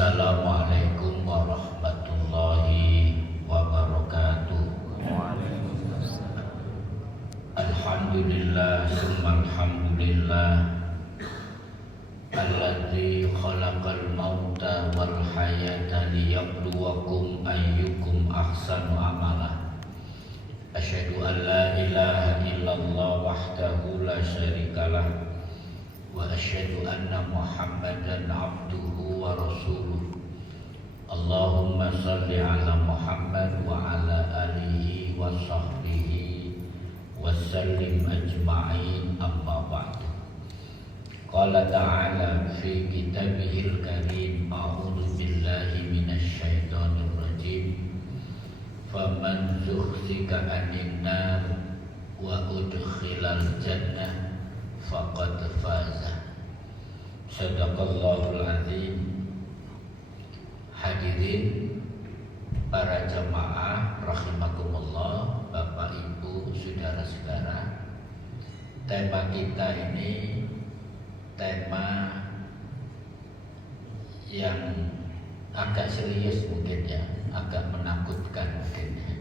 Assalamualaikum warahmatullahi wabarakatuh. Alhamdulillah summa alhamdulillah alladzi khalaqal mauta wal hayata liyabluwakum ayyukum ahsanu amala. Asyhadu an la ilaha illallah wahdahu la syarikalah wa asyhadu anna Muhammadan abduhu wa rasuluh. Allahumma salli ala Muhammad wa ala alihi wa sahbihi wa sallim ajma'in, amma ba'du. Qala ta'ala fi kitabihil karim, a'udzu billahi minasy syaithanir rajim. Faman zuhzika 'anil nar wa udkhilal jannah faqad faza. Shadaqallahul azim. Hadirin para jamaah rahimakumullah, Bapak Ibu, saudara-saudara. Tema kita ini tema yang agak serius mungkin ya, agak menakutkan mungkin ya.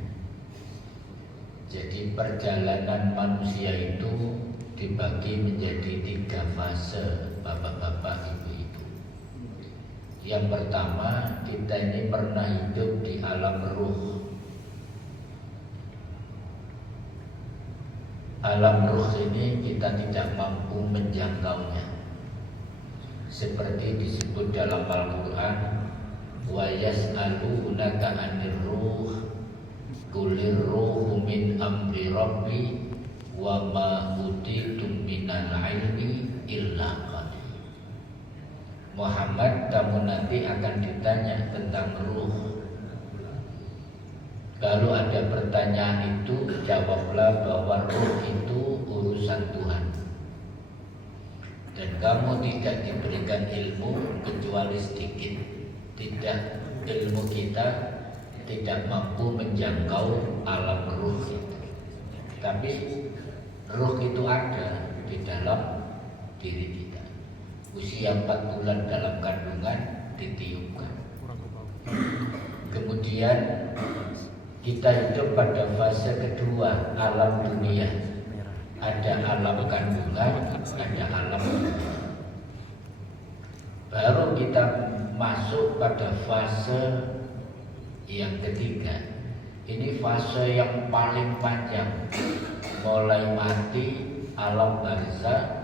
Jadi perjalanan manusia itu dibagi menjadi 3 fase, bapak-bapak, ibu-ibu. Yang pertama, kita ini pernah hidup di alam ruh. Alam ruh ini kita tidak mampu menjangkaunya. Seperti disebut dalam Al-Quran, wa yas'alunaka 'anir ruh qulir ruhu min amri rabbi wa ma utitum minal ilmi illa qalil. Muhammad, kamu nanti akan ditanya tentang ruh. Kalau ada pertanyaan itu, jawablah bahwa ruh itu urusan Tuhan. Dan kamu tidak diberikan ilmu kecuali sedikit. Tidak, ilmu kita tidak mampu menjangkau alam ruh itu. Tapi ruh itu ada di dalam diri kita. Usia 4 bulan dalam kandungan ditiupkan. Kemudian kita hidup pada fase kedua, alam dunia. Ada alam kandungan, ada alam dunia. Baru kita masuk pada fase yang ketiga. Ini fase yang paling panjang, mulai mati, alam barzakh,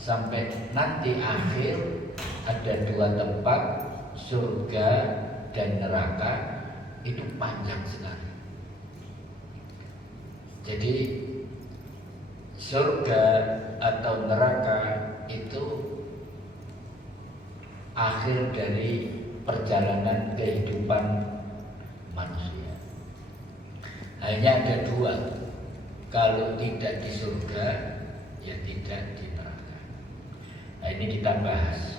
sampai nanti akhir ada 2 tempat, surga dan neraka. Itu panjang sekali. Jadi surga atau neraka itu akhir dari perjalanan kehidupan manusia. Hanya ada 2. Kalau tidak di surga, ya tidak di neraka. Nah, ini kita bahas.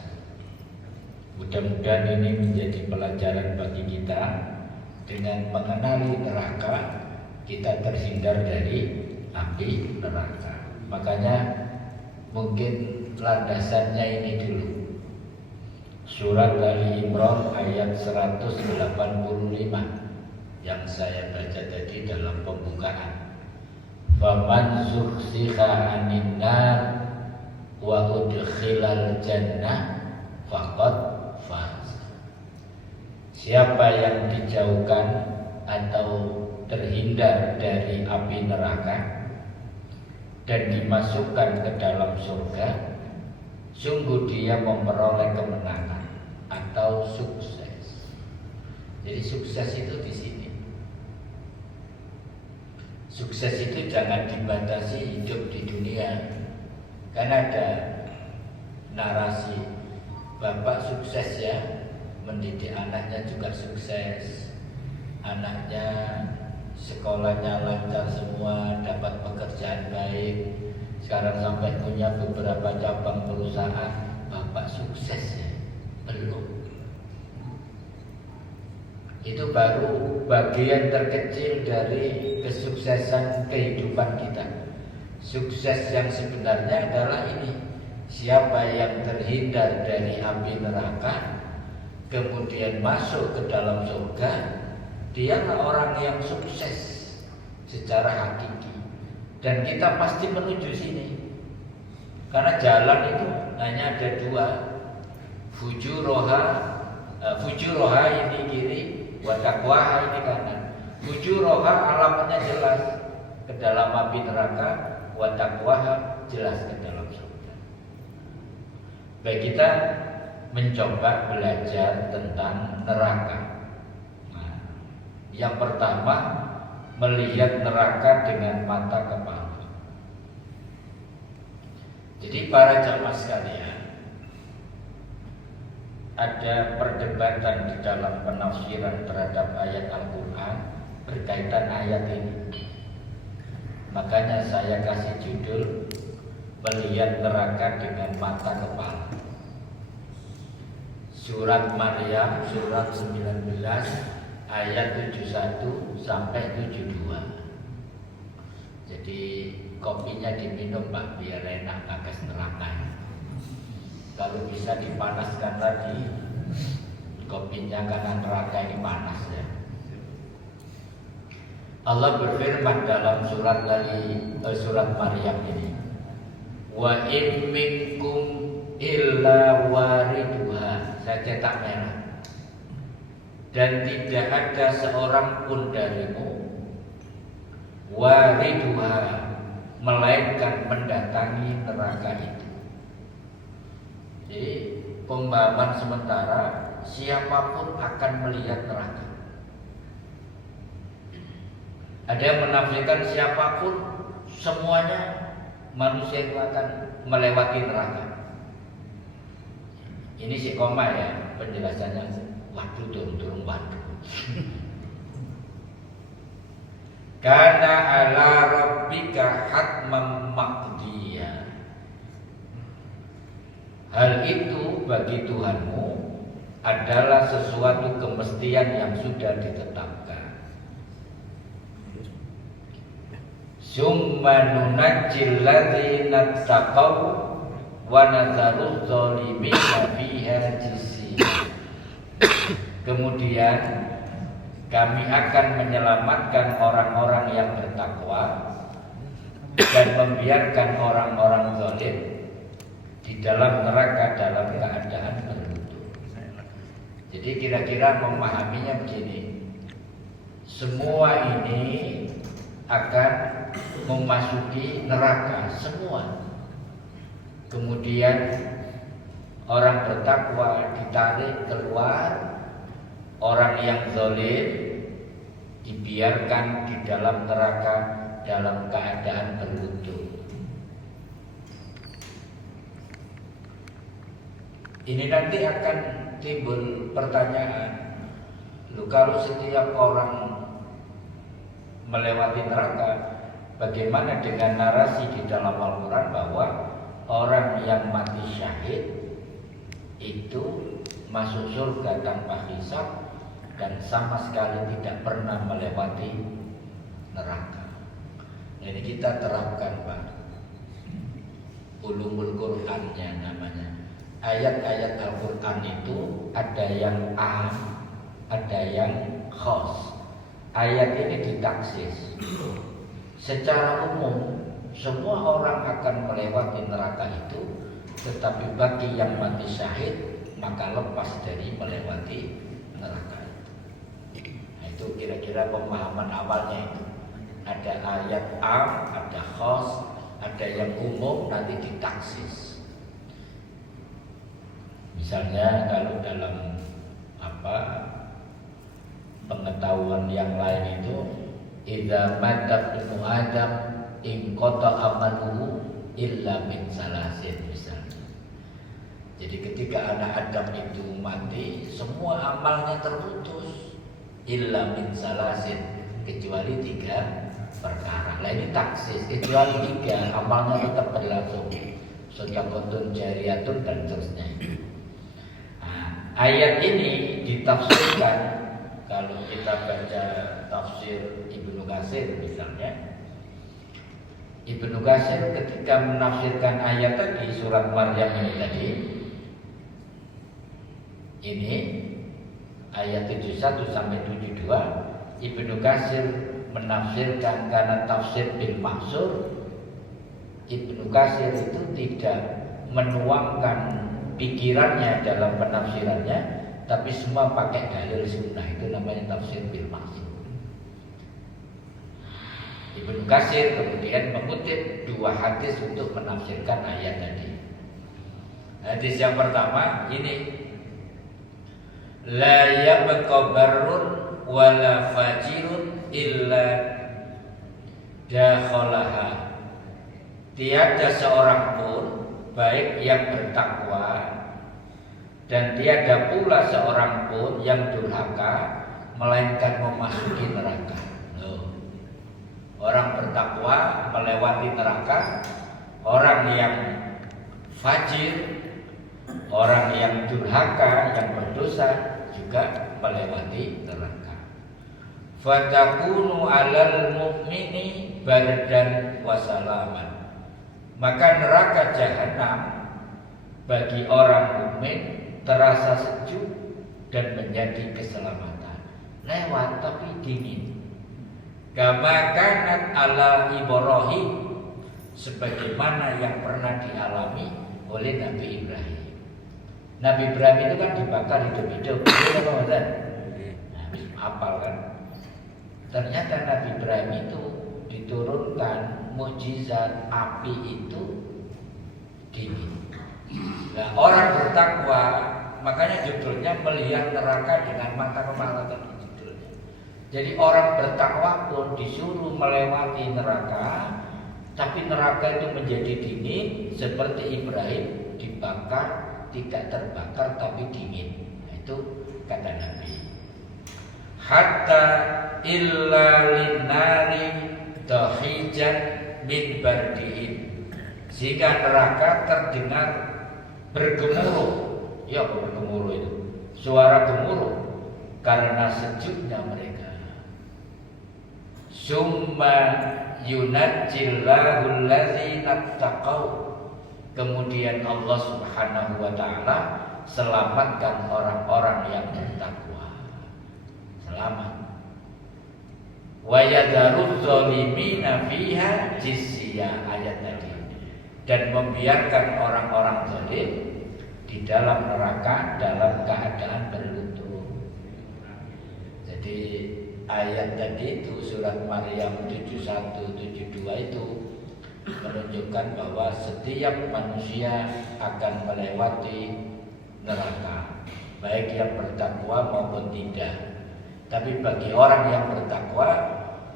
Mudah-mudahan ini menjadi pelajaran bagi kita. Dengan mengenali neraka, kita terhindar dari api neraka. Makanya mungkin landasannya ini dulu. Surat Ali Imran ayat 185 yang saya baca tadi dalam pembukaan. Faman zuhziha 'anil nar wa udkhilal jannah faqad faz. Siapa yang dijauhkan atau terhindar dari api neraka dan dimasukkan ke dalam surga, sungguh dia memperoleh kemenangan atau sukses. Jadi sukses itu di sini. Sukses itu jangan dibatasi hidup di dunia. Karena ada narasi, bapak sukses ya, mendidik anaknya juga sukses. Anaknya sekolahnya lancar semua, dapat pekerjaan baik. Sekarang sampai punya beberapa cabang perusahaan. Bapak sukses ya? Belum. Itu baru bagian terkecil dari kesuksesan kehidupan kita. Sukses yang sebenarnya adalah ini. Siapa yang terhindar dari api neraka kemudian masuk ke dalam surga, dialah orang yang sukses secara hakiki. Dan kita pasti menuju sini. Karena jalan itu hanya ada dua, fujuroha ini kiri, wa taqwaha ini kanan. Fujuroha alamatnya jelas ke dalam api neraka, wa taqwaha jelas ke dalam surga. Baik, kita mencoba belajar tentang neraka. Nah, yang pertama, melihat neraka dengan mata kepala. Jadi para jamaah sekalian, ada perdebatan di dalam penafsiran terhadap ayat Al-Quran berkaitan ayat ini. Makanya saya kasih judul melihat neraka dengan mata kepala. Surat Maryam surat 19 ayat 71 sampai 72. Jadi kopinya diminum Pak biar enak bagas neraka. Kalau bisa dipanaskan lagi kopinya karena neraka ini panas ya. Allah berfirman dalam surat Maryam ini, wa in minkum illa wariduha, saya cetak merah, dan tidak ada seorang pun darimu wariduha, melainkan mendatangi neraka itu. Jadi pemahaman sementara, siapapun akan melihat neraka. Ada yang menafsirkan siapapun, semuanya manusia itu akan melewati neraka. Ini si koma ya, penjelasannya waduh turun waduh. Karena ala rabbika hatman maqdiya. Hal itu bagi Tuhanmu adalah sesuatu kemestian yang sudah ditetapkan. Summa nunajjil ladzina taqaw wa nadzaru dzalimina fiha jisya. Kemudian kami akan menyelamatkan orang-orang yang bertakwa dan membiarkan orang-orang zalim di dalam neraka dalam keadaan berlutut. Jadi kira-kira memahaminya begini, semua ini akan memasuki neraka semua. Kemudian orang bertakwa ditarik keluar, orang yang zalim dibiarkan di dalam neraka dalam keadaan berlutut. Ini nanti akan timbul pertanyaan, kalau setiap orang melewati neraka, bagaimana dengan narasi di dalam Al-Quran bahwa orang yang mati syahid itu masuk surga tanpa hisab dan sama sekali tidak pernah melewati neraka. Jadi kita terapkan Pak, ulumul Qurannya namanya. Ayat-ayat Al-Quran itu ada yang am, ada yang khos. Ayat ini ditaksis. Secara umum semua orang akan melewati neraka itu, tetapi bagi yang mati syahid maka lepas dari melewati neraka itu. Nah, itu kira-kira pemahaman awalnya itu. Ada ayat am, ada khos, ada yang umum, nanti ditaksis. Misalnya kalau dalam pengetahuan yang lain itu, idza mata ibnu Adam in qata amaluhu illa min salasin misalnya. Jadi ketika anak Adam itu mati, semua amalnya terputus illa min salasin, kecuali 3 perkara. Lah ini taksis, kecuali 3 amalnya tetap berlangsung, sedekahun jariyatun dan seterusnya. Nah, ayat ini ditafsirkan. Kalau kita baca tafsir Ibnu Katsir misalnya, Ibnu Katsir ketika menafsirkan ayat tadi surat Maryam ini tadi, ini ayat 71 sampai 72, Ibnu Katsir menafsirkan karena tafsir bil maksur. Ibnu Katsir itu tidak menuangkan pikirannya dalam penafsirannya, tapi semua pakai dalil sunnah. Itu namanya tafsir bil maksur. Ibnu Katsir kemudian mengutip dua hadis untuk menafsirkan ayat tadi. Hadis yang pertama ini, la yabqa barrun wala fajirun illa dakhalaha. Tiada seorang pun baik yang bertakwa dan tiada pula seorang pun yang durhaka melainkan memasuki neraka. Orang bertakwa melewati neraka, orang yang fajir, orang yang durhaka, yang berdosa juga melewati neraka. Fatakunu alal mu'mini bardan wa salaman. Maka neraka jahanam bagi orang mukmin terasa sejuk dan menjadi keselamatan. Lewat tapi dingin. Kama kanat ala Ibrahim, sebagaimana yang pernah dialami oleh Nabi Ibrahim. Nabi Ibrahim itu kan dibakar hidup-hidup. Nah, hafal kan? Ternyata Nabi Ibrahim itu diturunkan mukjizat api itu dingin. Nah, orang bertakwa, makanya judulnya melihat neraka dengan mata kepala tadi. Jadi orang bertakwa pun disuruh melewati neraka, tapi neraka itu menjadi dingin seperti Ibrahim dibakar, tidak terbakar tapi dingin. Nah, itu kata Nabi. Hatta illa linnari dahijan min bardiin. Sehingga neraka terdengar bergemuruh. Ya, bergemuruh itu. Suara gemuruh karena sejuknya mereka. Summa yunajjillahu allazina taqaw. Kemudian Allah Subhanahu wa taala selamatkan orang-orang yang bertakwa. Selamat. Wa yadharuz zalimina fiha jizya, ayat tadi. Dan membiarkan orang-orang zalim di dalam neraka dalam keadaan berlutut. Jadi ayat tadi itu surat Maryam 71-72 itu menunjukkan bahwa setiap manusia akan melewati neraka, baik yang bertakwa maupun tidak. Tapi bagi orang yang bertakwa,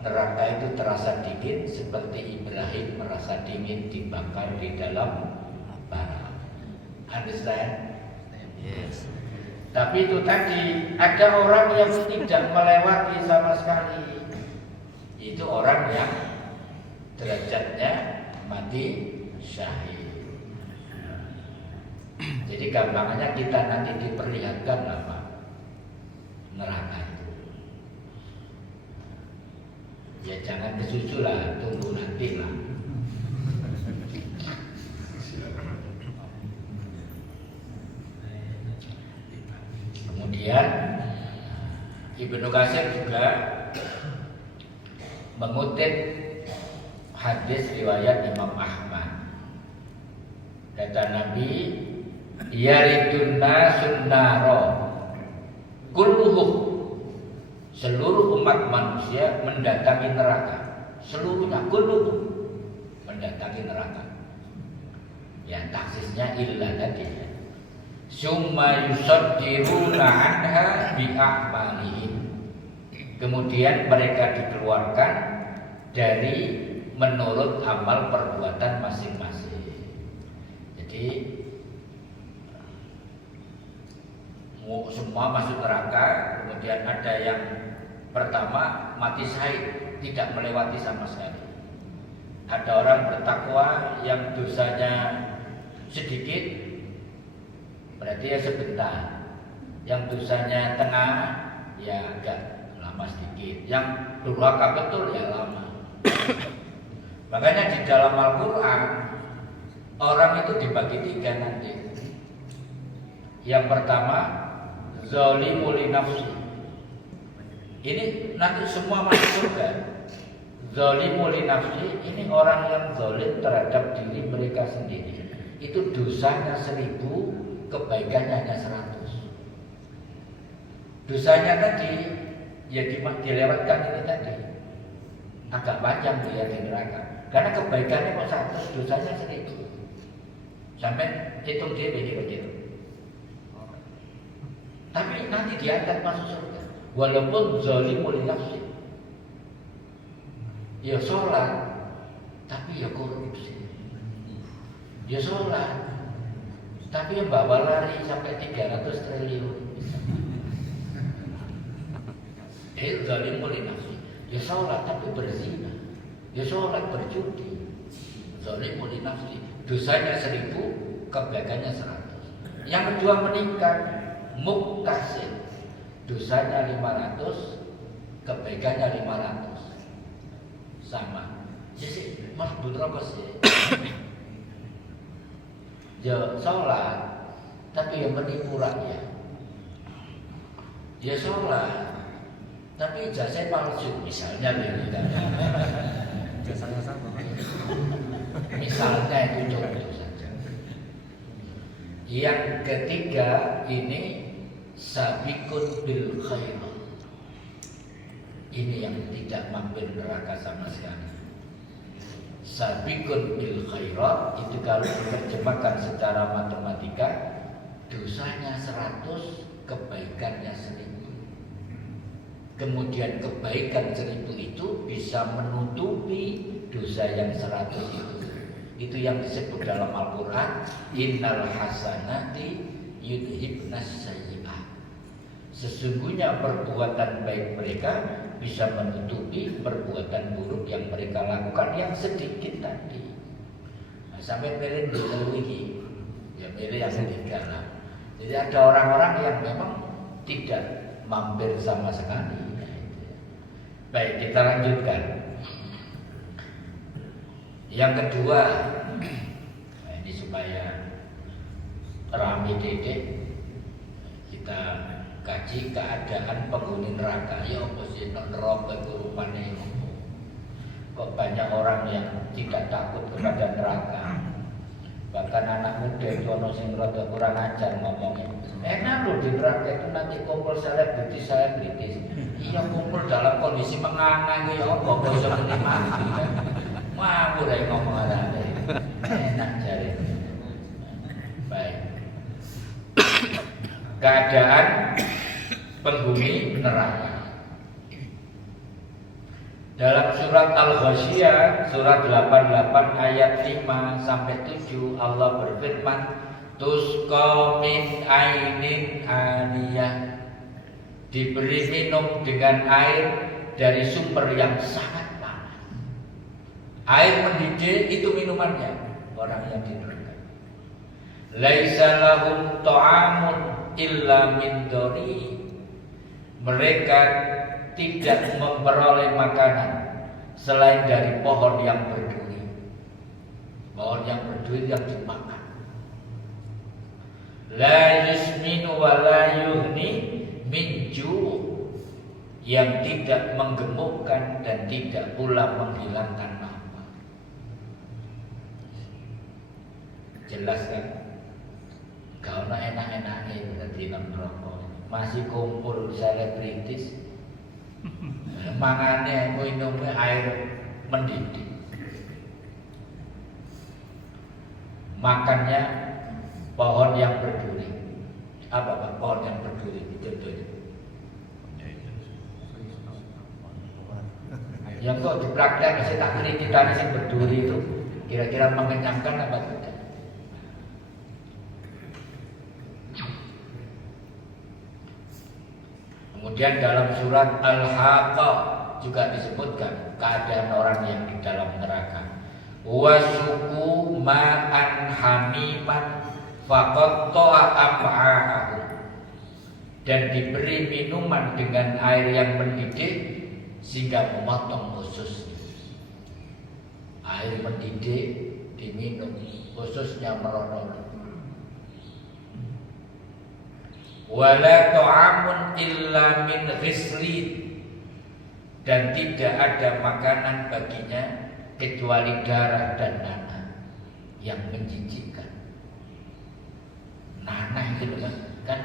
neraka itu terasa dingin seperti Ibrahim merasa dingin dibakar di dalam bara. Understand? Yes. Tapi itu tadi ada orang yang tidak melewati sama sekali. Itu orang yang derajatnya mati syahid. Jadi gampangannya kita nanti diperlihatkan apa? Neraka itu. Ya jangan kesusu lah, tunggu nanti lah. Kemudian Ibnu Katsir juga mengutip hadis riwayat Imam Ahmad. Kata Nabi, yaridun nasun naro kulluhum, seluruh umat manusia mendatangi neraka. Seluruhnya, kulluhum, mendatangi neraka. Ya taksisnya illa tadi. Summa yusaddiruna anha bi'a'malihim. Kemudian mereka dikeluarkan dari menurut amal perbuatan masing-masing. Jadi semua masuk neraka. Kemudian ada yang pertama mati syahid, tidak melewati sama sekali. Ada orang bertakwa yang dosanya sedikit, berarti ya sebentar. Yang dosanya tengah, ya agak lama sedikit. Yang durhaka betul ya lama. Makanya di dalam Al-Quran orang itu dibagi tiga nanti. Yang pertama zalimu li nafsi. Ini nanti semua masuk surga. Zalimu li nafsi, ini orang yang zalim terhadap diri mereka sendiri. Itu dosanya 1000, kebaikannya hanya 100. Dosanya tadi ya dilewatkan ini tadi. Agak panjang dia di neraka. Karena kebaikannya kok 100, dosanya 1000. Sampai hitung dia begitu. Tapi nanti diangkat masuk surga. Walaupun zalimu li nafsi. Ya sholat, tapi ya korupsi. Ya sholat, tapi ya bawa lari sampai 300 triliun. Zalimu li nafsi. Ya sholat tapi berzina. Ya sholat berjudi. Zalimu li nafsi. Dosanya 1000, kebaikannya 100. Yang kedua meningkat, muktasib. Dosanya 500, kebaikannya 500. Sama. Jadi mas neraka sih. Ya sholat, tapi yang menipu rakyat. Ya sholat, tapi ijazah palsu, misalnya begitu. Jasanya sama. Misalnya itu contoh saja. Yang ketiga ini sabiqun bil khairat. Ini yang tidak mampir neraka sama sekali. Sabiqun bil khairat itu kalau diterjemahkan secara matematika, dosanya 100, kebaikannya 1000. Kemudian kebaikan 1000 itu bisa menutupi dosa yang 100 itu. Itu yang disebut dalam Al-Quran, innal hasanati yudhibnas sayyi'at. Sesungguhnya perbuatan baik mereka bisa menutupi perbuatan buruk yang mereka lakukan yang sedikit tadi. Nah, sampai pilih ini, ya pilih yang ketiga lah. Jadi ada orang-orang yang memang tidak mampir sama sekali. Baik, kita lanjutkan. Yang kedua, nah ini supaya rame dedek, kita kaji keadaan penghuni neraka. Ya apa sih neraka itu rupanya? Kok banyak orang yang tidak takut kepada neraka? Bahkan anak muda itu ono sing rada kurang ajar ngomongnya. Enak loh di neraka itu nanti kumpul selebritis. Iya kumpul dalam kondisi menganga ya apa bisa menikmati. Wah, mulai ngomong ada. Enak jare. Baik. Keadaan penghuni neraka. Dalam surat Al-Ghasyiyah surat 88 ayat 5 sampai 7 Allah berfirman, tusqa min ainin aniyah, diberi minum dengan air dari sumber yang sangat panas. Air mendidih itu minumannya orang yang di neraka. Laisa lahum ta'amun illa min dhari. Mereka tidak memperoleh makanan selain dari pohon yang berduri. Pohon yang berduri yang dimakan. La yusminu wa la yughni min ju', yang tidak menggemukkan dan tidak pula menghilangkan lapar. Jelas kan? Kalau enak-enaknya itu tadi rokok, masih kumpul selebritis, mangannya minumnya air mendidih, makannya pohon yang berduri. Apa Pak? Pohon yang berduri contohnya. Yang kok dipraktek saya tak kritikan yang berduri itu kira-kira mengenyangkan apa tidak? Kemudian dalam surat Al-Haqqah juga disebutkan keadaan orang yang di dalam neraka. Wasuku ma'an hamiman faqatta'a am'a'ahu, dan diberi minuman dengan air yang mendidih sehingga memotong ususnya. Air mendidih diminum, ususnya meronor. wala ta'amun illa min ghislin, dan tidak ada makanan baginya kecuali darah dan nanah yang menjijikkan. Nanah itu kan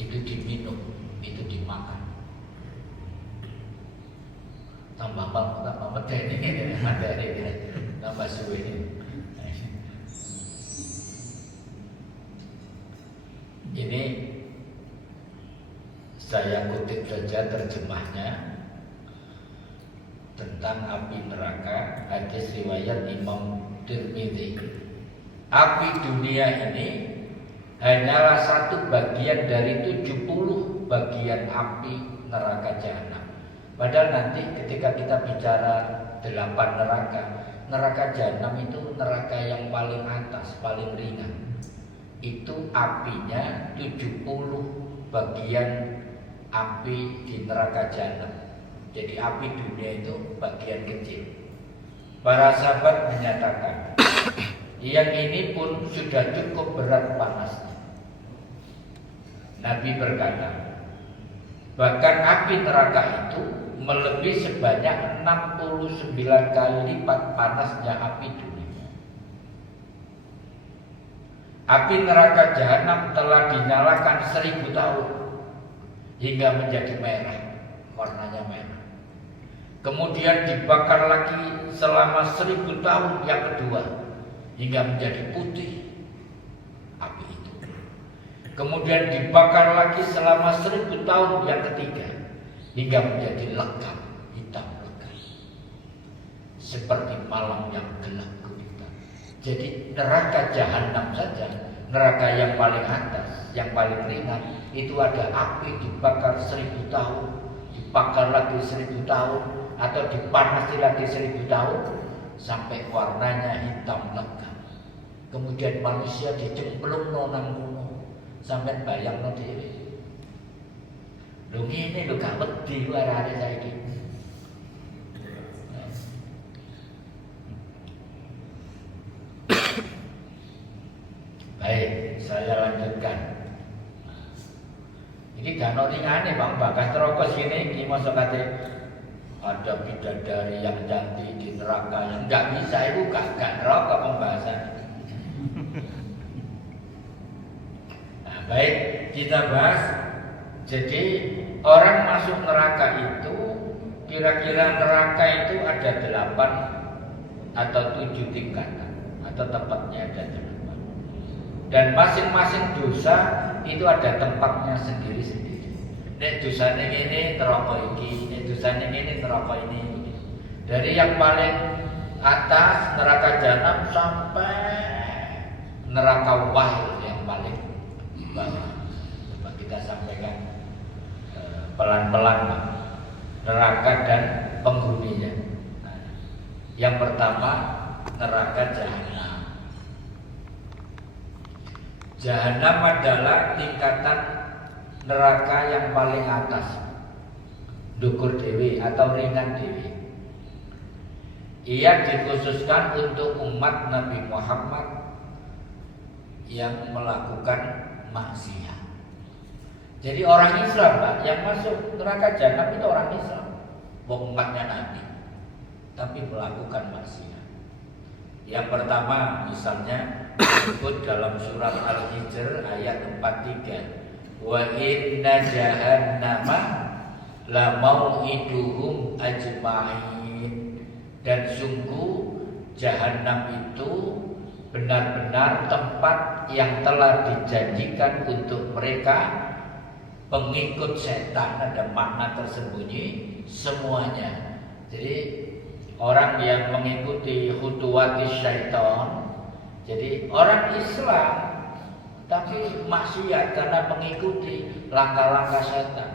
itu diminum, itu dimakan. Tambah medeni ini, tambah suwe ini. Ini saya kutip saja terjemahnya tentang api neraka, hadis riwayat Imam Tirmidzi. Api dunia ini hanyalah satu bagian dari 70 bagian api neraka jahanam. Padahal nanti ketika kita bicara 8 neraka jahanam itu neraka yang paling atas, paling ringan. Itu apinya 70 bagian api di neraka jahanam. Jadi api dunia itu bagian kecil. Para sahabat menyatakan yang ini pun sudah cukup berat panasnya. Nabi berkata, bahkan api neraka itu melebihi sebanyak 69 kali lipat panasnya api dunia. Api neraka jahanam telah dinyalakan 1000 tahun hingga menjadi merah, warnanya merah. Kemudian dibakar lagi selama 1000 tahun yang kedua hingga menjadi putih api itu. Kemudian dibakar lagi selama 1000 tahun yang ketiga hingga menjadi legam, hitam legam, seperti malam yang gelap gulita. Jadi neraka jahanam saja, neraka yang paling atas, yang paling ringan, itu ada api dibakar 1000 tahun, dibakar lagi 1000 tahun, atau dipanasi lagi 1000 tahun sampai warnanya hitam legam. Kemudian manusia dicemplung nang kono, sampai bayang no dhewe. Lho ngene lho gak wedi ku arek saiki. Baik, saya lanjutkan. Ini danau ringane Bang Bagas terokos gini, iki mosok kate ada bidadari yang cantik di neraka yang nggak bisa, itu gak neraka pembahasan. Nah, baik, kita bahas. Jadi orang masuk neraka itu kira-kira neraka itu ada 8 atau 7 tingkatan, atau tepatnya ada 8. Dan masing-masing dosa itu ada tempatnya sendiri-sendiri. Nek dosane ngene neraka iki, nek dosane ngene neraka ini. Dari yang paling atas neraka jahanam sampai neraka wahil yang paling bawah. Coba kita sampaikan pelan-pelan Pak. Neraka dan penghuninya. Yang pertama neraka jahanam. Jahanam adalah tingkatan neraka yang paling atas, dukur dewi atau ringan dewi. Ia dikhususkan untuk umat Nabi Muhammad yang melakukan maksiat. Jadi orang Islam Pak, yang masuk neraka jahanam itu orang Islam, umatnya Nabi, tapi melakukan maksiat. Yang pertama misalnya disebut dalam surat Al-Hijr ayat 43, wa inna jahannama la mau'iduhum ajma'in, dan sungguh jahanam itu benar-benar tempat yang telah dijanjikan untuk mereka pengikut setan. Ada makna tersembunyi semuanya. Jadi orang yang mengikuti khutuwati syaitan, jadi orang Islam tapi maksiat karena mengikuti langkah-langkah setan.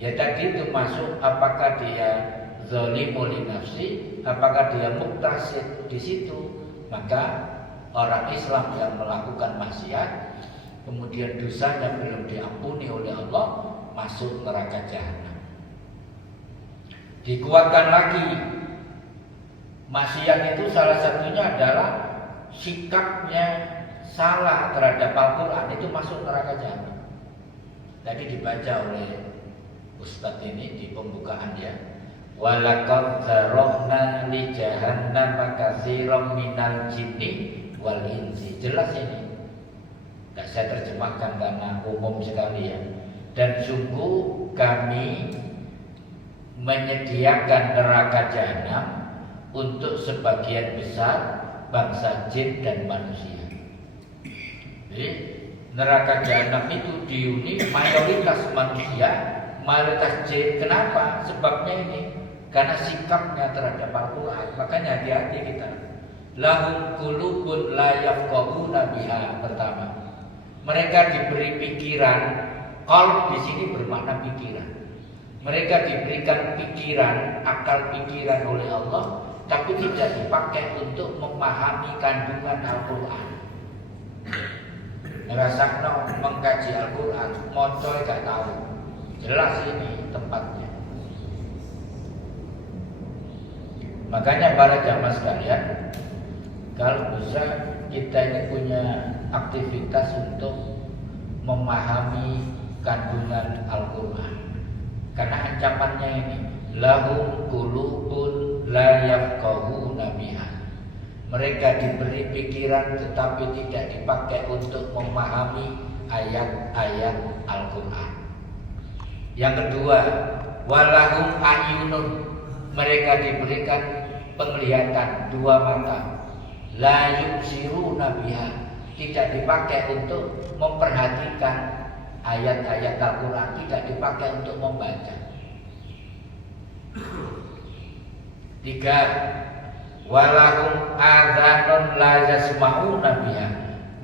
Ya tadi itu masuk, apakah dia zalimul li nafsi, apakah dia muktasid di situ. Maka orang Islam yang melakukan maksiat kemudian dosanya belum diampuni oleh Allah, masuk neraka jahanam. Dikuatkan lagi, maksiat itu salah satunya adalah sikapnya salah terhadap Al-Quran itu masuk neraka jahanam. Tadi dibaca oleh Ustadz ini di pembukaan ya. Walaqad zarokna li jahannam katsiran minal jinni wal insi. Jelas ini. Tidak saya terjemahkan karena umum sekali ya. Dan sungguh kami menyediakan neraka jahanam untuk sebagian besar bangsa jin dan manusia. Jadi neraka jahanam itu dihuni mayoritas manusia, mayoritas jin. Kenapa? Sebabnya ini karena sikapnya terhadap Al-Quran. Makanya hati-hati kita. Lahum qulubun la yafqahuna biha. Pertama, mereka diberi pikiran. Qalb di sini bermakna pikiran. Mereka diberikan pikiran, akal pikiran oleh Allah, tapi tidak dipakai untuk memahami kandungan Al-Quran. Ngerasakno mengkaji Al-Quran, mocoy gak tahu. Jelas ini tempatnya. Makanya para jamaah sekalian, kalau bisa kita ini punya aktivitas untuk memahami kandungan Al-Quran. Karena ancamannya ini, lahum qulubun la yafqahuna biha. Mereka diberi pikiran tetapi tidak dipakai untuk memahami ayat-ayat Al-Quran. Yang kedua, walahum ayunun. Mereka diberikan penglihatan, dua mata. La yubsiruna biha. Tidak dipakai untuk memperhatikan ayat-ayat Al-Quran, tidak dipakai untuk membaca. Tiga, walahum adhanun la yasma'una biha.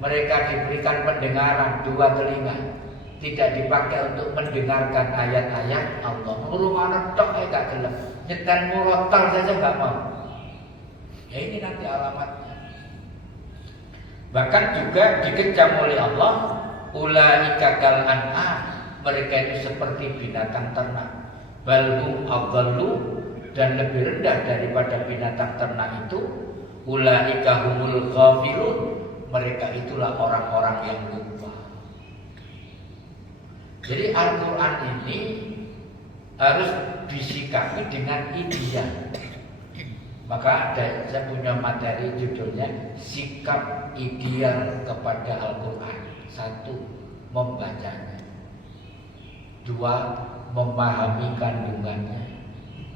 Mereka diberikan pendengaran, dua telinga, tidak dipakai untuk mendengarkan ayat-ayat Allah. Ngurungan tok gak gelem, nyetel murotal saja gak mau. Ya ini nanti alamatnya. Bahkan juga dikecam oleh Allah, ulaika kal an'am, mereka itu seperti binatang ternak. Balhum adallu, dan lebih rendah daripada binatang ternak itu. Ulaika humul ghafilun, mereka itulah orang-orang yang lupa. Jadi Al-Quran ini harus disikapi dengan ideal. Maka saya punya materi judulnya sikap ideal kepada Al-Quran. Satu, membacanya. Dua, memahami kandungannya.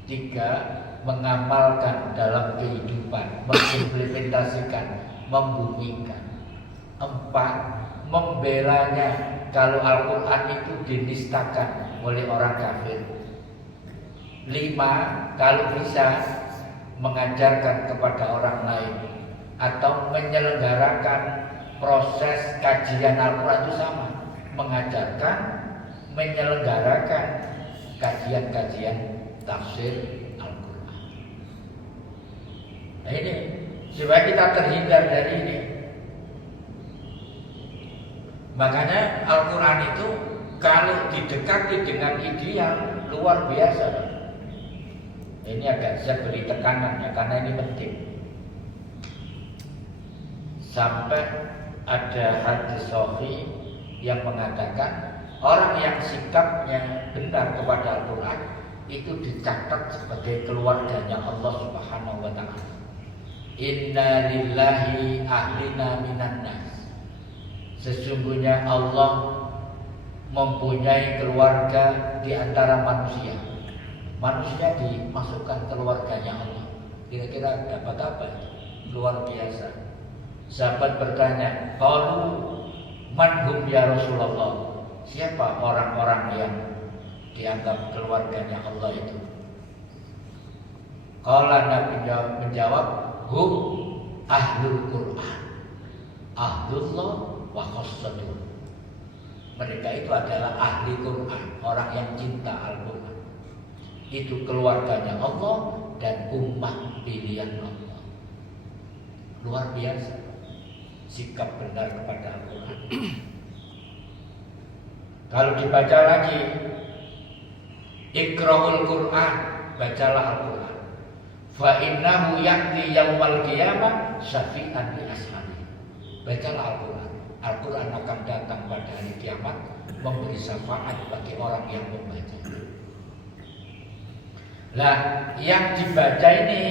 Tiga, mengamalkan dalam kehidupan, mengimplementasikan, membumikan. Empat, membelanya kalau Al-Quran itu dinistakan oleh orang kafir. Lima, kalau bisa mengajarkan kepada orang lain atau menyelenggarakan proses kajian Al-Quran itu sama, mengajarkan, menyelenggarakan kajian-kajian tafsir Al-Quran. Nah ini supaya kita terhindar dari ini. Makanya Al-Quran itu kalau didekati dengan ideal luar biasa. Ini agak saya beri tekanan ya, karena ini penting. Sampai ada hadis sahih yang mengatakan orang yang sikapnya benar kepada Al-Quran itu dicatat sebagai keluarganya Allah Subhanahu wa ta'ala. Inna lillahi ahlina minan nas. Sesungguhnya Allah mempunyai keluarga di antara manusia. Manusia dimasukkan keluarganya Allah. Kira-kira dapat apa itu? Luar biasa. Sahabat bertanya, qalu man hum ya Rasulullah? Siapa orang-orang yang dianggap keluarganya Allah itu? Qala Nabi menjawab, hum ahlul Quran, ahlullah wa khassatuh. Mereka itu adalah ahli Quran, orang yang cinta Al-Quran. Itu keluarganya Allah dan umat pilihan Allah. Luar biasa sikap benar kepada Al-Quran. Kalau dibaca lagi, Iqra'ul Quran, bacalah Al-Quran. Fa innahu ya'ti yaumal qiyamah syafi'an li ashabi. Bacalah Al-Quran. Al-Quran akan datang pada hari kiamat memberi syafaat bagi orang yang membaca. Nah, yang dibaca ini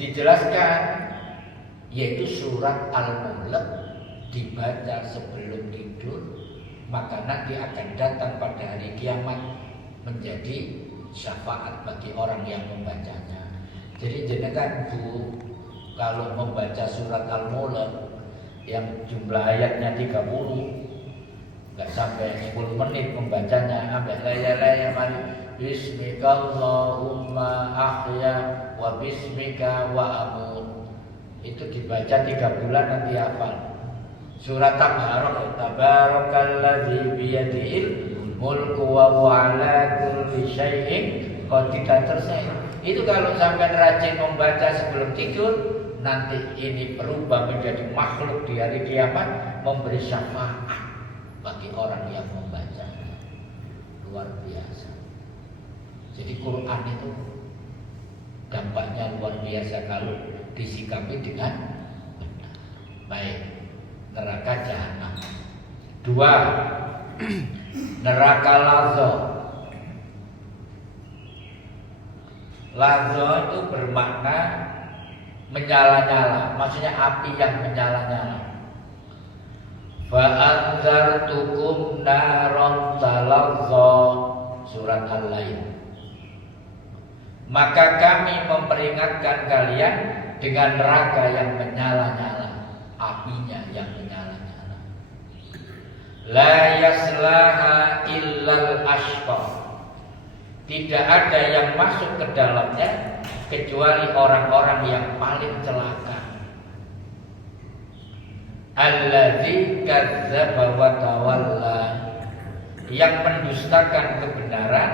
dijelaskan yaitu surat Al-Mulk, dibaca sebelum tidur, maka nanti akan datang pada hari kiamat menjadi syafaat bagi orang yang membacanya. Jadi jenengan Bu, kalau membaca surat Al-Mulk yang jumlah ayatnya 30, nggak sampai 10 menit membacanya, ambil laya-laya mari Bismikallahumma ahya wa bismika wa amut. Itu dibaca 3 bulan nanti hafal. Surat Tabarakalladzi biyadihil mulku wa huwa ala kulli syai'in qadir, selesai. Itu kalau sampai rajin membaca sebelum tidur, nanti ini berubah menjadi makhluk di hari kiamat memberi syafaat bagi orang yang membaca. Luar biasa. Jadi Quran itu dampaknya luar biasa kalau disikapi dengan benar. Baik, neraka jahanam. 2, neraka lazza. Lazza itu bermakna menyala-nyala, maksudnya api yang menyala-nyala. Fa'anzartukum naron talazza, surat Al-Lail. Maka kami memperingatkan kalian dengan neraka yang menyala-nyala, apinya yang menyala-nyala. La yaslaha illal ashqa. Tidak ada yang masuk ke dalamnya kecuali orang-orang yang paling celaka. Alladzi kadzdzaba wa tawalla, yang mendustakan kebenaran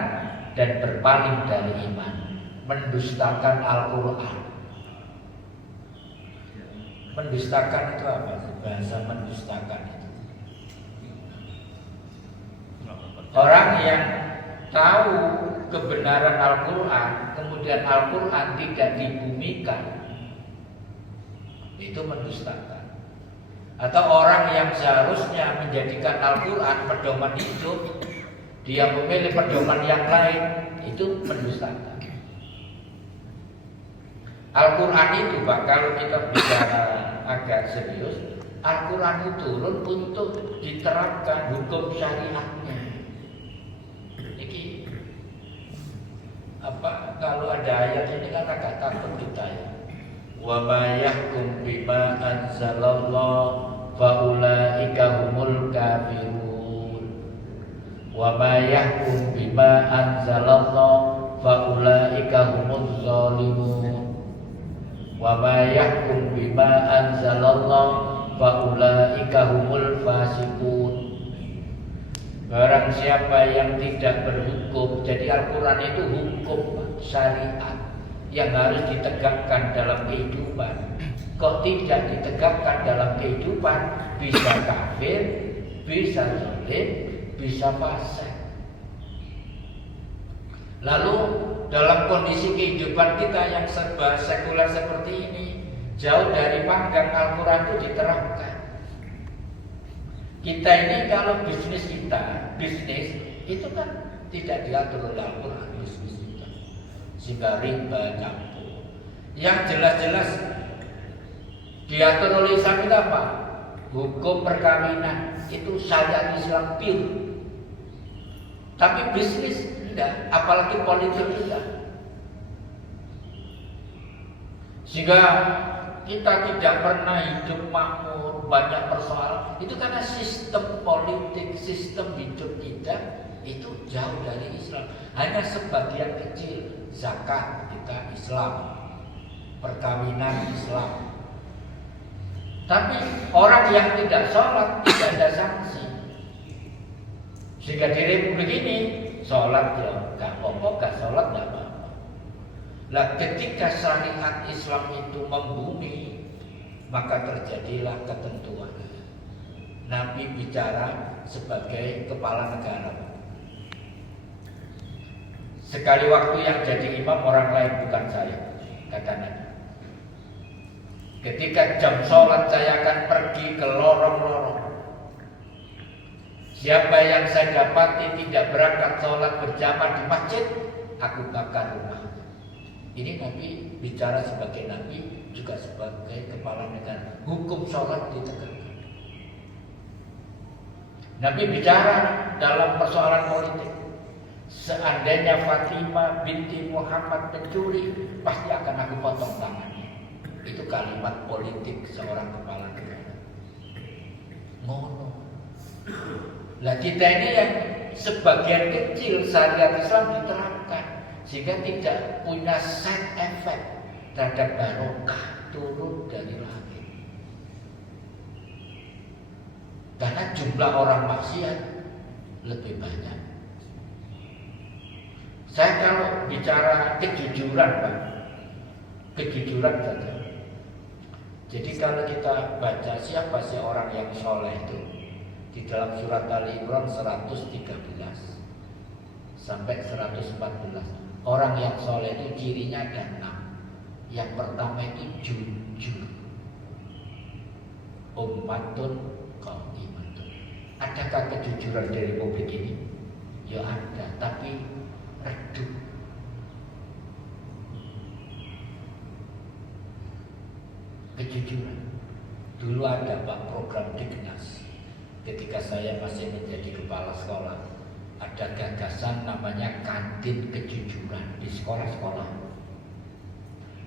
dan berpaling dari iman, mendustakan Al-Qur'an. Mendustakan itu apa? Bahasa mendustakan itu orang yang tahu kebenaran Al-Quran, kemudian Al-Quran tidak dibumikan, itu mendustakan. Atau orang yang seharusnya menjadikan Al-Quran pedoman hidup, dia memilih pedoman yang lain, itu mendustakan. Al-Quran itu Pak, kalau kita bicara agak serius, Al-Quran itu turun untuk diterapkan hukum syariatnya. Kalau ada ayat ini kan agak takut kita ya. Wa ma yahkum bima anzalallahu fa ulaika humul kafirun. Wa ma yahkum bima anzalallahu fa ulaika humuz zalimun. Wa ma yahkum bima anzalallahu fa ulaika humul fasiqun. Barang siapa yang tidak berhukum, jadi Al-Quran itu hukum syariat yang harus ditegakkan dalam kehidupan. Kok tidak ditegakkan dalam kehidupan, bisa kafir, bisa zalim, bisa fasik. Lalu dalam kondisi kehidupan kita yang serba sekuler seperti ini, jauh dari panggang Al-Quran itu diterapkan. Kita ini kalau bisnis itu kan tidak diatur oleh Al-Quran, bisnis kita, sehingga riba campur. Yang jelas-jelas diatur oleh Islam itu apa? Hukum perkawinan itu syariat Islam pure. Tapi bisnis tidak, apalagi politik tidak. Sehingga kita tidak pernah hidup makmur, banyak persoalan. Itu karena sistem politik, sistem hidup kita itu jauh dari Islam. Hanya sebagian kecil, zakat kita Islam, perkawinan Islam. Tapi orang yang tidak sholat tidak ada sanksi. Sehingga di Republik ini sholat ya gak apa-apa, gak sholat gak apa-apa. Nah, ketika syariat Islam itu membumi, maka terjadilah ketentuan. Nabi bicara sebagai kepala negara. Sekali waktu yang jadi imam orang lain bukan saya, kata Nabi. Ketika jam sholat saya akan pergi ke lorong-lorong. Siapa yang saya dapati tidak berangkat sholat berjamaah di masjid, aku bakar rumah. Ini Nabi bicara sebagai Nabi, juga sebagai kepala negara. Hukum sholat ditegakkan. Nabi bicara dalam persoalan politik. Seandainya Fatimah binti Muhammad mencuri, pasti akan aku potong tangannya. Itu kalimat politik seorang kepala negara. Ngono. Lah kita ini yang sebagian kecil syariat Islam diterapkan, sehingga tidak punya side effect terhadap barokah turun dari langit. Karena jumlah orang maksiat lebih banyak. Saya kalau bicara kejujuran, Pak, kejujuran saja. Jadi kalau kita baca siapa sih orang yang soleh itu, di dalam surat Ali Imran 113 sampai 114, orang yang soleh itu cirinya ada 6. Yang pertama itu jujur, ummatun qaimatun. Adakah kejujuran dari publik ini? Ya ada, tapi redup. Kejujuran. Dulu ada Pak program Dignas. Ketika saya masih menjadi kepala sekolah, ada gagasan namanya kantin kejujuran di sekolah-sekolah.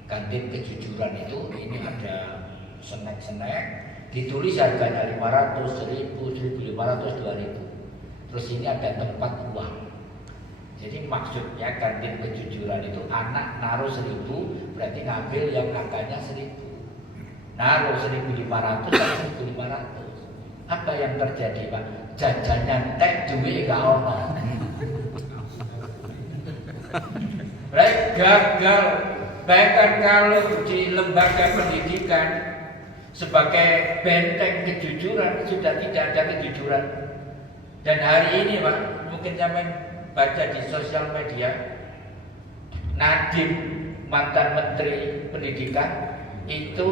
Kantin kejujuran itu ini ada snack-snack, ditulis harganya 500, 1000, 1500, 2000. Terus ini ada tempat uang. Jadi maksudnya kantin kejujuran itu anak naruh 1000, berarti ngambil yang harganya 1000. Naruh 1500 dan 1500. Apa yang terjadi, Pak? Jajannya tek duit gak ono. Gagal. Bahkan kalau di lembaga pendidikan sebagai benteng kejujuran sudah tidak ada kejujuran. Dan hari ini, Pak, mungkin sampean baca di sosial media, Nadiem, mantan Menteri Pendidikan, itu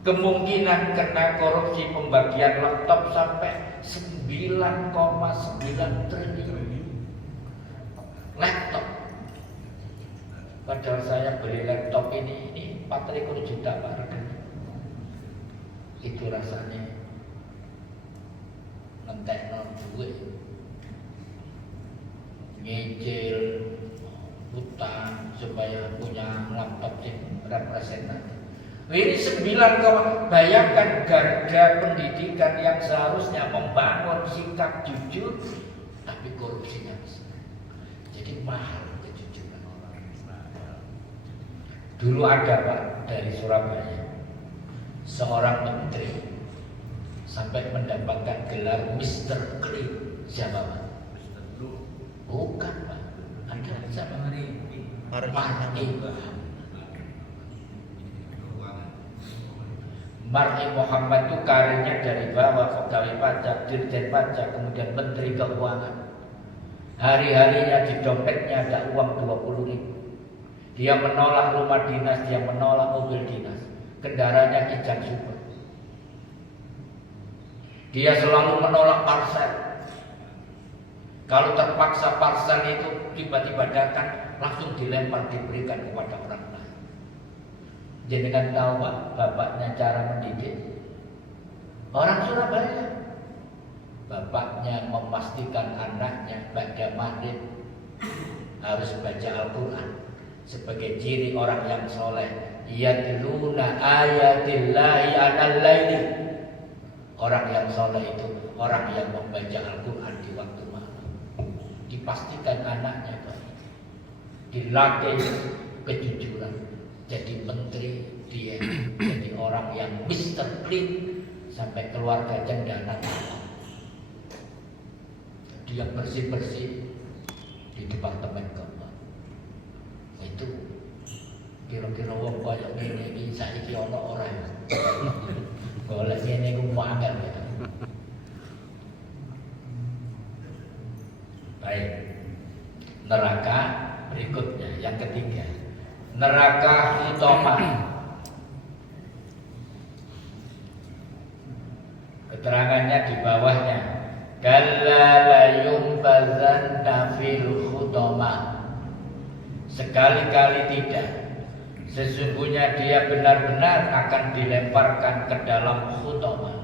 kemungkinan kena korupsi pembagian laptop sampai 9,9 triliun laptop. Padahal saya beli laptop ini 4 juta Pak. Itu rasanya ngentekno duit, nyicil, utang supaya punya laptop yang representatif. Ini 9, bayangkan garda pendidikan yang seharusnya membangun sikap jujur, tapi korupsinya besar. Jadi mahal kejujuran orang. Dulu ada Pak dari Surabaya, seorang menteri sampai mendapatkan gelar Mr. Clean. Siapa Pak? Bukan Pak. Ada siapa? Mar'i Muhammad itu karirnya dari bawah, pegawai pajak, dirjen pajak, kemudian menteri keuangan. Hari-harinya di dompetnya ada uang 20.000. Dia menolak rumah dinas, dia menolak mobil dinas, kendaraannya Kijang Super. Dia selalu menolak parsel. Kalau terpaksa parsel itu tiba-tiba datang, langsung dilempar, diberikan kepada orang lain. Jangan tahu Pak, bapaknya cara mendidik orang Surabaya. Bapaknya memastikan anaknya ba'da maghrib harus baca Al-Quran sebagai ciri orang yang soleh. Yatluna ayatillahi anal laili. Orang yang soleh itu orang yang membaca Al-Quran di waktu malam. Dipastikan anaknya Pak, dilatih kejujuran. Jadi menteri, dia jadi orang yang Mr. Clean sampai keluarga cendana. Dia bersih-bersih di departemen keuangan. Itu kira-kira wong kaya ngene iki saiki ana ora. Golek ngene ku angel ya. Baik. Neraka berikutnya yang ketiga. Neraka Huthomah. Keterangannya di bawahnya. Kalla la yunbazanna fil khutamah. Sekali-kali tidak. Sesungguhnya dia benar-benar akan dilemparkan ke dalam khutamah.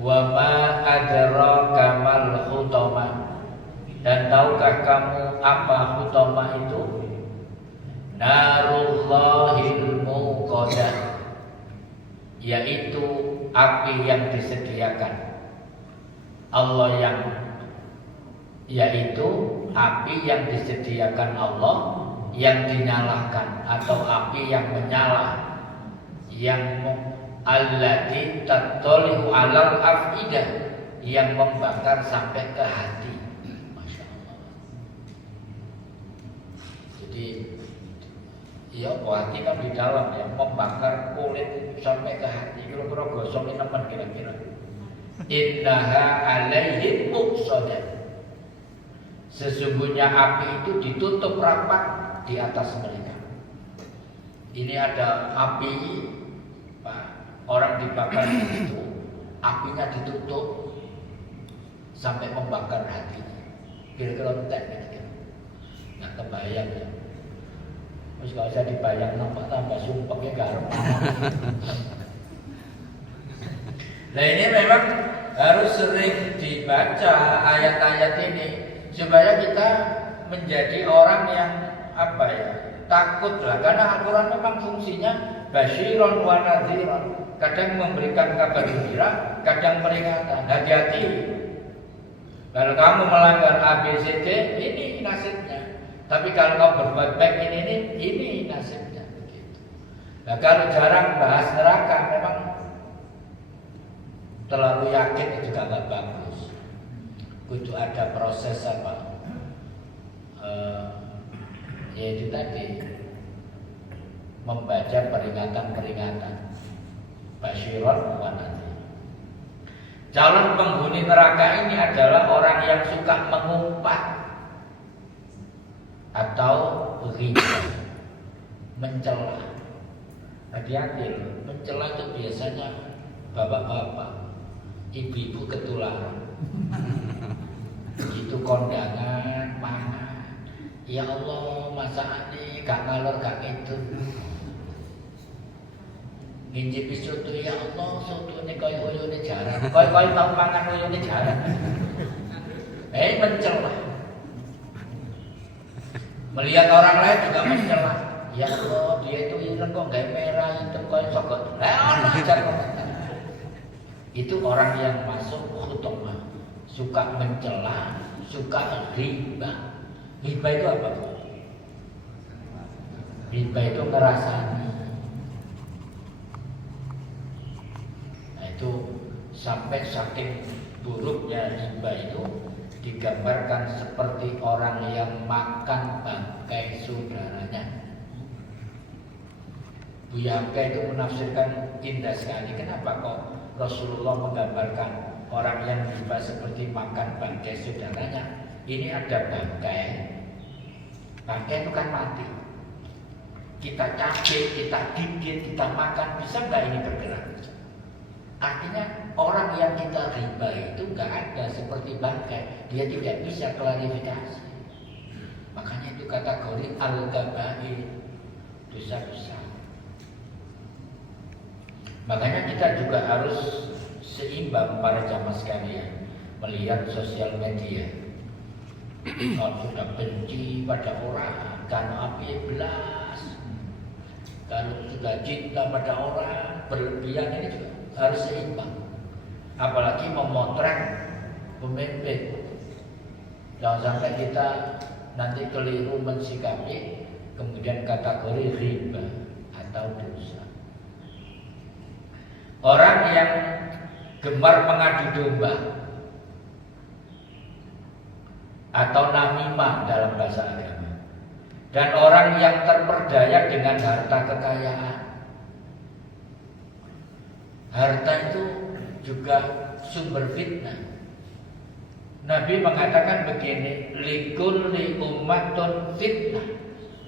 Wa ma adraka mal khutamah. Dan tahukah kamu apa khutamah itu? Narullahil muqadah, yaitu api yang disediakan Allah, yaitu api yang disediakan Allah yang dinyalakan, atau api yang menyala, yang allati tattali'u 'alal afidah, yang membakar sampai ke hati. Masya Allah. Jadi ya hati kan di dalam, ya, membakar kulit sampai ke hati. Kira-kira gosong nemen kira-kira. Innaha 'alaihim muqsadah. Sesungguhnya api itu ditutup rapat di atas mereka. Ini ada api, Pak, orang dibakar itu, apinya ditutup sampai membakar hatinya. Kira-kira entek gitu. Nggak kebayang ya. Terus gak usah dibayang, nampak tambah sumpahnya garam. Nah ini memang harus sering dibaca ayat-ayat ini supaya kita menjadi orang yang takut lah. Karena Al-Quran memang fungsinya basyiron wa nadhiron. Kadang memberikan kabar gembira, kadang peringatan. Hati-hati. Kalau kamu melanggar ABCD, ini nasibnya. Tapi kalau kau berbuat baik ini nasibnya begitu. Nah kalau jarang bahas neraka, memang terlalu yakin juga nggak bagus. Kudu ada proses yaitu tadi membaca peringatan-peringatan. Basyiron wa nadhir. Calon penghuni neraka ini adalah orang yang suka mengumpat atau ghibah, mencela. Hati-hati loh, mencela itu biasanya bapak-bapak, ibu-ibu ketularan. Itu kondangan, pangan. Ya Allah, masa ini gak ngalor gak itu. Ngincipi soto, ya Allah, soto ini kaya uyune jarang. Kaya tau mangan uyune jarang. Mencela. Melihat orang lain juga mencela. Ya Allah, dia itu ireng kok gak merah, itu kaya sogot. Itu orang yang masuk khutamah, suka mencela, suka riba. Riba itu apa? Riba itu ngerasani. Nah itu sampai saking buruknya riba itu digambarkan seperti orang yang makan bangkai saudaranya. Buya Hamka itu menafsirkan indah sekali. Kenapa kok Rasulullah menggambarkan orang yang riba seperti makan bangkai saudaranya? Ini ada bangkai. Bangkai itu kan mati. Kita cacik, kita gigit, kita makan, bisa nggak ini bergerak? Artinya orang yang kita riba itu nggak ada seperti bangkai. Dia tidak bisa klarifikasi. Makanya itu kategori al-kabair, dosa besar. Makanya kita juga harus seimbang para jamaah sekalian melihat sosial media. Kalau sudah benci pada orang, karena api belas. Kalau sudah cinta pada orang, berlebihan, ini juga harus seimbang. Apalagi memotret pemimpin. Jangan sampai kita nanti keliru mensikapi, kemudian kategori riba atau dosa. Orang yang gemar mengadu domba atau namimah dalam bahasa agama, dan orang yang terperdaya dengan harta kekayaan. Harta itu juga sumber fitnah. Nabi mengatakan begini, likulli ummatun fitnah.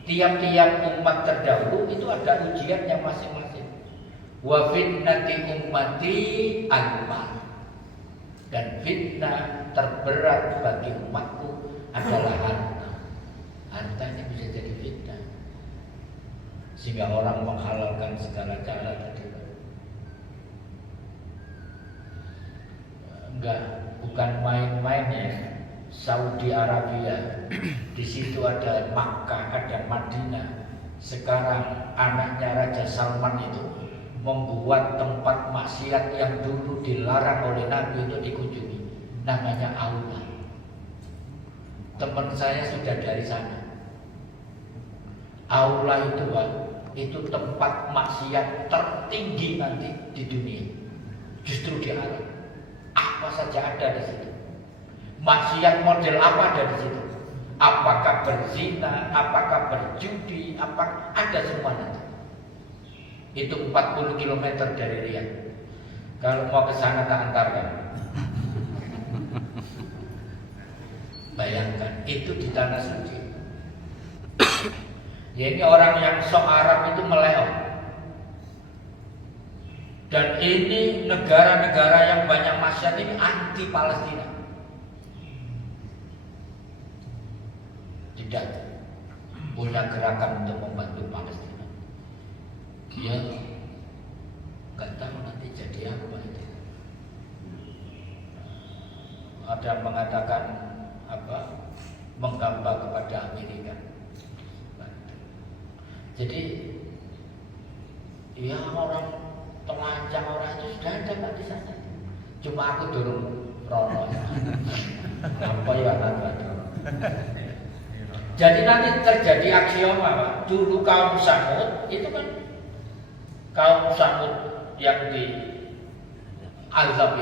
Tiap-tiap umat terdahulu itu ada ujiannya masing-masing. Wa fitnati ummati al-mal. Dan fitnah terberat bagi umatku adalah harta. Harta ini bisa jadi fitnah, sehingga orang menghalalkan segala cara tadi. Enggak, bukan main-main ya. Saudi Arabia, di situ ada Makkah, ada Madinah. Sekarang anaknya Raja Salman itu membuat tempat maksiat yang dulu dilarang oleh Nabi untuk dikunjungi, namanya aula. Teman saya sudah dari sana. Aula itu Pak, itu tempat maksiat tertinggi nanti di dunia. Justru di Arab. Apa saja ada di situ. Maksiat model apa ada di situ? Apakah berzina, apakah berjudi, apa ada semua nanti. Itu 40 km dari Riyadh. Kalau mau ke sana tak antarkan. Bayangkan itu di tanah suci. Ya ini orang yang sok Arab itu melewat. Dan ini negara-negara yang banyak maksiat ini anti Palestina. Tidak punya gerakan untuk membantu Palestina. Dia nggak tahu nanti jadi apa itu. Ada yang mengatakan apa? Menggambah kepada Amerika. Jadi ya orang telanjang orang itu sudah ada Pak di sana. Cuma aku dorong rono. Apa ya ada. Jadi nanti terjadi aksioma Pak. Dulu kaum Samud itu kan kaum Samud yang di azab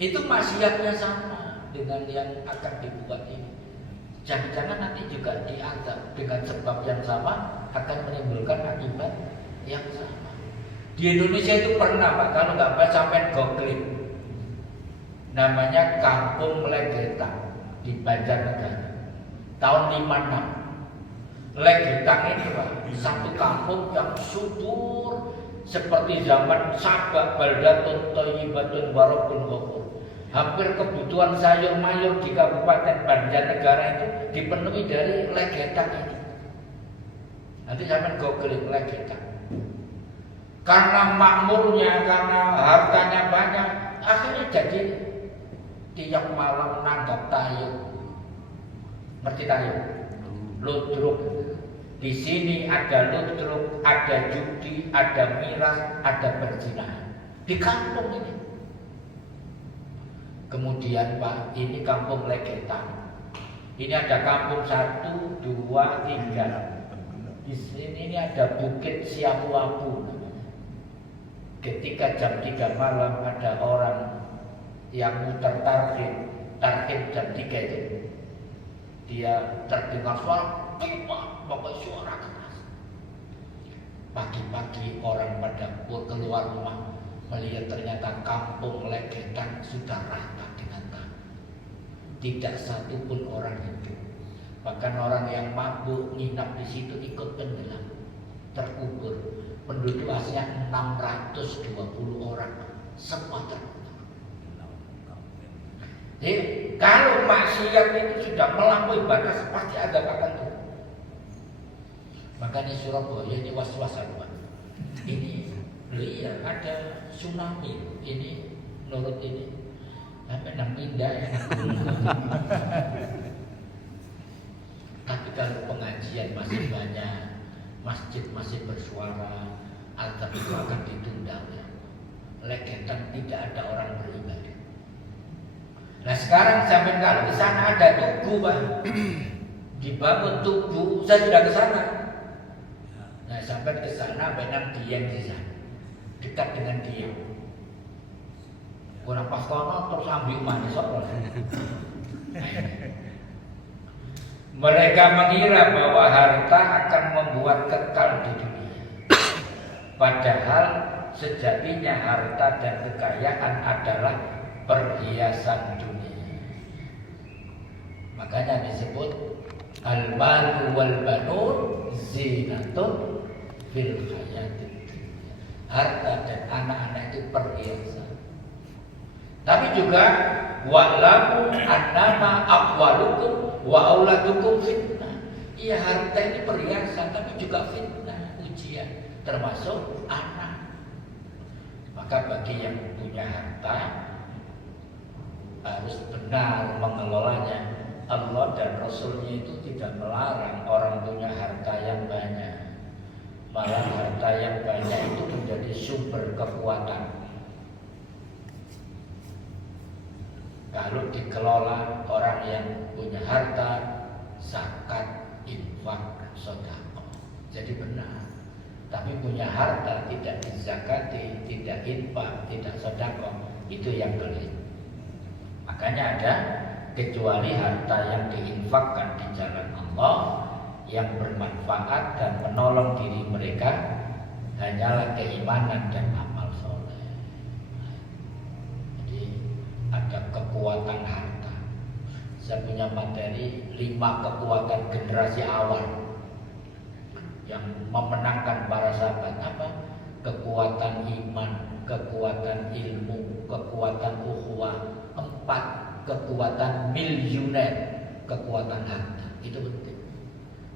itu maksiatnya sama dengan yang akan dibuat ini. Jangan-jangan nanti juga diazab dengan sebab yang sama akan menimbulkan akibat yang sama. Di Indonesia itu pernah Pak, kalau nggak Pak sampai googling, namanya Kampung Legetang di Banjarnegara tahun 56. Legetang itu Pak, satu kampung yang subur seperti zaman Sabak, Baldatun, Thayyibatun, Warabun, Ghafur. Hampir kebutuhan sayur mayur di Kabupaten Banjarnegara itu dipenuhi dari Legetang ini. Nanti sampai googling Legetang. Karena makmurnya, karena hartanya banyak, akhirnya jadi tiap malam nanggap tayo. Ngerti tayo? Ludruk. Di sini ada ludruk, ada judi, ada miras, ada perzinahan. Di kampung ini. Kemudian Pak, ini kampung Legetang. Ini ada kampung 1, 2, 3. Di sini ini ada Bukit Siapu-Apu. Ketika jam 3 malam ada orang yang muter tarhim jam 3 itu, dia terdengar suara pipa, pokoknya suara keras. Pagi-pagi orang pada keluar rumah melihat ternyata kampung Legetang sudah rata dengan tanah. Tidak satu pun orang hidup. Bahkan orang yang mabuk nginap di situ ikut tenggelam, terkubur. Penduduk aslinya 620 orang, semua terkubur. Jadi kalau maksiat itu sudah melampaui batas, pasti ada akan turun. Makanya Surabaya ini was-wasan Pak. Ini iya ada tsunami ini menurut ini sampai 6 pindah ya. Tapi kalau pengajian masih banyak, masjid masih bersuara, azab itu akan ditunda. Legetang tidak ada orang beribadah. Nah sekarang sampai kalau di sana ada tugu Pak, dibangun tugu, saya sudah ke sana. Nah sampai ke sana banyak diam di sana, dekat dengan dia. Kurang pas kono terus ambil manis orang. Mereka mengira bahwa harta akan membuat kekal di dunia. Padahal sejatinya harta dan kekayaan adalah perhiasan dunia. Makanya disebut al-malu wal banun zinatun fil hayatid dunya. harta dan anak-anak itu perhiasan. Tapi juga wa'lamu annama amwalukum wa auladukum fitnah. Iya, harta ini perhiasan tapi juga fitnah, ujian, termasuk anak. Maka bagi yang punya harta harus benar mengelolanya. Allah dan Rasulnya itu tidak melarang orang punya harta yang banyak. Malah harta yang banyak itu menjadi sumber kekuatan. Kalau dikelola orang yang punya harta, zakat, infak, sedekah, jadi benar. Tapi punya harta tidak dizakati, tidak infak, tidak sedekah, itu yang keliru. Makanya ada kecuali harta yang diinfakkan di jalan Allah yang bermanfaat dan menolong diri mereka hanyalah keimanan dan amal soleh. Jadi ada kekuatan harta. Saya punya materi 5 kekuatan generasi awal yang memenangkan para sahabat. Apa? Kekuatan iman, kekuatan ilmu, kekuatan ukhuwah. 4 kekuatan miliuner, kekuatan harta. Itu penting.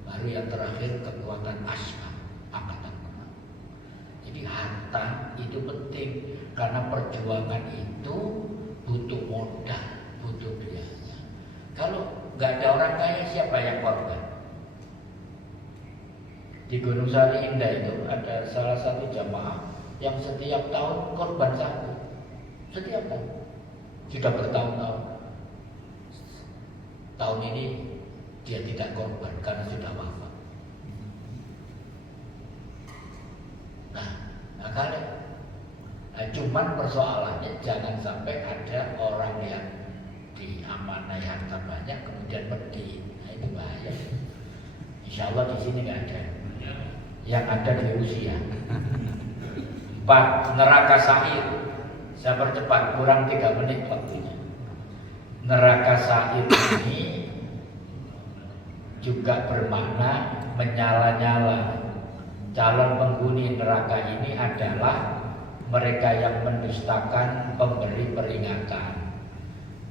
Baru yang terakhir kekuatan asyam, angkatan perang. Jadi harta itu penting karena perjuangan itu butuh modal, butuh biaya. Kalau nggak ada orang kaya, siapa yang korban? Di Gunung Sari Indah itu ada salah satu jamaah yang setiap tahun korban satu, setiap tahun, sudah bertahun-tahun. Tahun ini dia tidak korban karena sudah wafat. Cuman persoalannya jangan sampai ada orang yang diamanai harta banyak kemudian pergi. Nah, itu bahaya. Insya Allah di sini nggak ada. Yang ada di Rusia. 4. Neraka sa'ir. Saya percepat, kurang 3 menit waktunya. Neraka sa'ir ini juga bermakna menyala-nyala. Calon penghuni neraka ini adalah mereka yang mendustakan pemberi peringatan.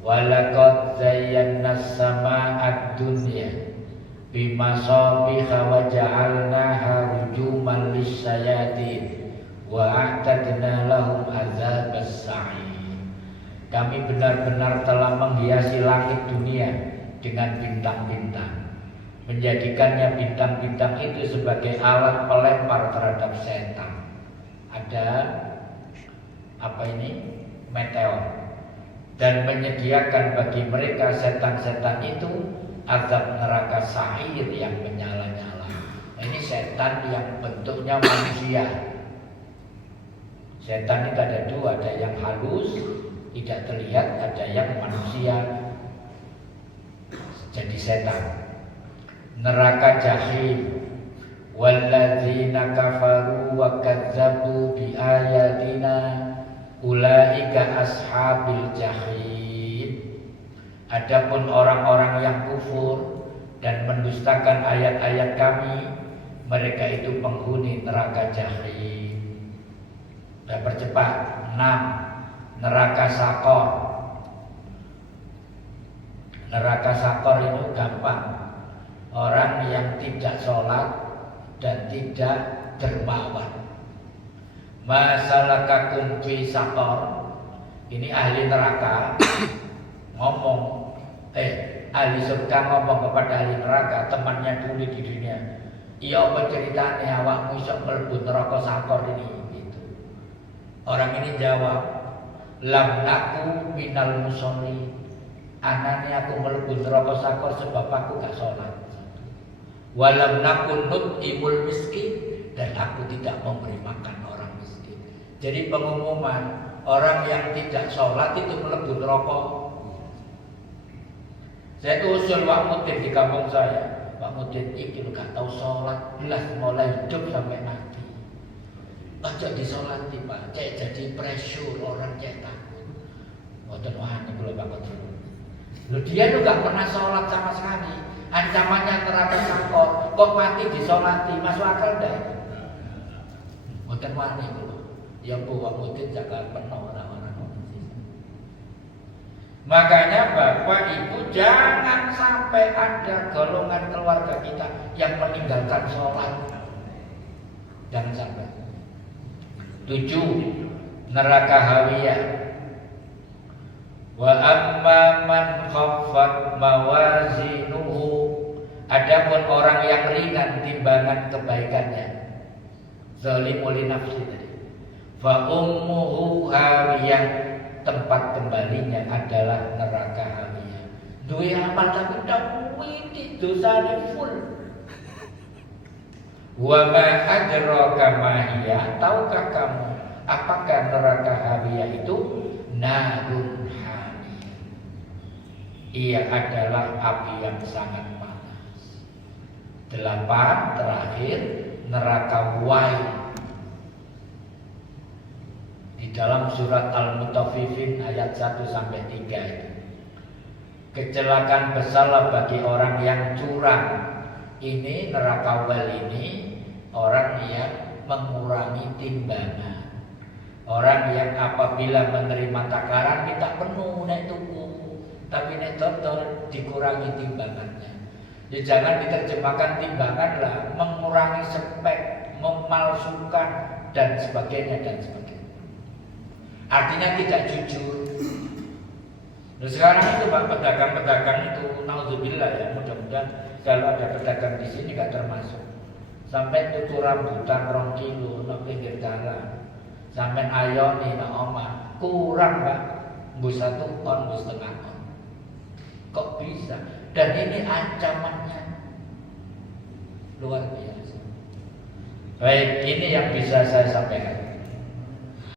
Walaqad zayyana as-samaa'a ad-dunya bimasabiha wa ja'alnaha rujuman lis-syayatin wa a'tadna lahum adzabas sa'ir. Kami benar-benar telah menghiasi langit dunia dengan bintang-bintang, menjadikannya bintang-bintang itu sebagai alat pelempar terhadap setan. Ada meteor, dan menyediakan bagi mereka setan-setan itu azab neraka sa'ir yang menyala-nyala. Nah, ini setan yang bentuknya manusia. Setan itu ada 2, ada yang halus tidak terlihat, ada yang manusia jadi setan. Neraka jahim, walladzina kafaru wa kadzabu bi ayatina ulaika ashabil jahim. Adapun orang-orang yang kufur dan mendustakan ayat-ayat kami, mereka itu penghuni neraka jahim. Saya percepat. 6. Neraka sakor. Neraka sakor itu gampang. Orang yang tidak sholat dan tidak dermawan. Masalakakum fi sakor. Ini ahli neraka ngomong, ahli surga ngomong kepada ahli neraka, temannya dulu di dunia. Iya, apa ceritanya awakmu iso mlebu neraka sakor ini? Gitu. Orang ini jawab, lam naku minal musolli. Anane aku mlebu neraka sakor sebab aku gak sholat. Walam nakun nut'imul miskin, dan aku tidak memberi makan orang miskin. Jadi pengumuman orang yang tidak sholat itu mlebu neraka. Saya usul Pak Mudin di kampung saya. Pak Mudin iki gak tahu sholat, belas mulai hidup sampai mati. Aja disolati Pak, cek jadi pressure orang cek takut. Mboten wani kula Pak Mudin. Loh, dia tuh gak pernah sholat sama sekali. Ancamannya neraka sakor, kok mati disolati, masuk akal dah? Mboten wani kula. Ya buah mudin jaga penuh orang-orang. Makanya Bapak Ibu jangan sampai ada golongan keluarga kita yang meninggalkan sholat. Jangan sampai. 7. Neraka hawiyah. Wa amma man khaffat mawazinuhu. Adapun orang yang ringan timbangan kebaikannya, zalimul nafsi tadi. Fa ummuhu hawiyah, tempat kembalinya adalah neraka hawiyah. Duwe amal tapi dawiti dosane full. Wa ma adraka ma hiya, tahukah kamu apakah neraka hawiyah itu? Narun hamiyah. Ia adalah api yang sangat panas. 8 terakhir neraka wai. Di dalam surat Al-Mutaffifin ayat 1 sampai 3 itu. Kecelakaan besarlah bagi orang yang curang. Ini neraka wal ini orang yang mengurangi timbangan. Orang yang apabila menerima takaran kita penuh naik tuku, tapi naik total dikurangi timbangannya. Ya jangan diterjemahkan timbangan lah, mengurangi spek, memalsukan dan sebagainya dan sebagainya. Artinya tidak jujur. Nah, sekarang itu Pak, pedagang-pedagang itu, naudzubillah ya, mudah-mudahan kalau ada pedagang di sini nggak termasuk. Sampai tutur rambutan 2 kilo no pinggir jalan. Sampai ayoni no omah kurang Pak, bu 1 on, bu 1,5 on. Kok bisa? Dan ini ancamannya luar biasa. Baik, ini yang bisa saya sampaikan.